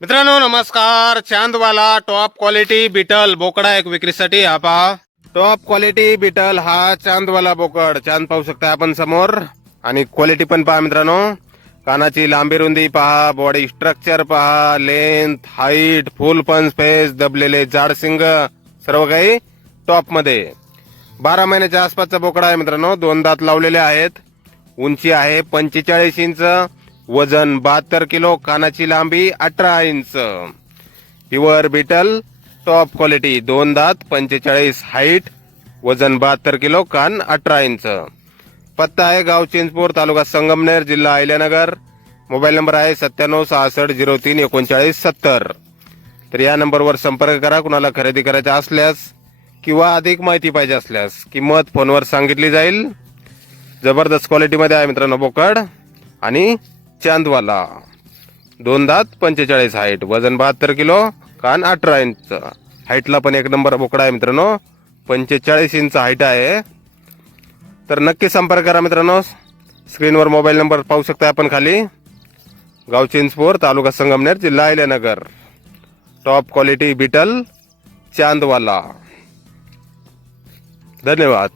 मित्रांनो नमस्कार. चांदवाला top quality beetle बोकडा एक विक्रीसाठी. हा पहा टॉप क्वालिटी बिटल, हा चांदवाला बोकड. चांद पाहू शकता आपण समोर. आणि क्वालिटी पण पहा मित्रांनो. कानाची लांबी रुंदी पहा, बॉडी स्ट्रक्चर पहा, लेंथ, हाईट, फुल पंच फेस, दबलेले जाड सिंग, सर्व काही टॉप मध्ये. 12 महिन्याच्या आसपासचा बोकडा आहे मित्रांनो. 2 दात लावलेले आहेत. उंची आहे 45 इंच, वजन 72 किलो, कानाची लांबी 18 inch. Pure Beetal top quality, 2 दात, 45 हाईट, वजन 72 किलो, कान 18 इंच. पत्ता आहे गाव चिंचपूर, तालुका संगमनेर, जिल्हा अहिल्यानगर. मोबाईल नंबर आहे 9766033970. तर या नंबरवर संपर्क करा. कुणाला खरेदी करायचा असल्यास किंवा अधिक माहिती पाहिजे असल्यास किंमत फोनवर सांगितली जाईल. जबरदस्त क्वालिटीमध्ये आहे मित्रांनो बोकड. आणि चांदवाला, 2 दात, 45 हाईट, वजन 72 किलो, कान 18 इंच. हाईटला पण एक नंबर बोकडा आहे मित्रांनो. 45 इंच हाईट आहे. तर नक्की संपर्क करा मित्रांनो. स्क्रीनवर मोबाईल नंबर पाहू शकता आपण खाली. गाव चिंचपूर, तालुका संगमनेर, जिल्हा Ahilyanagar. Top quality betel Chandwala. धन्यवाद.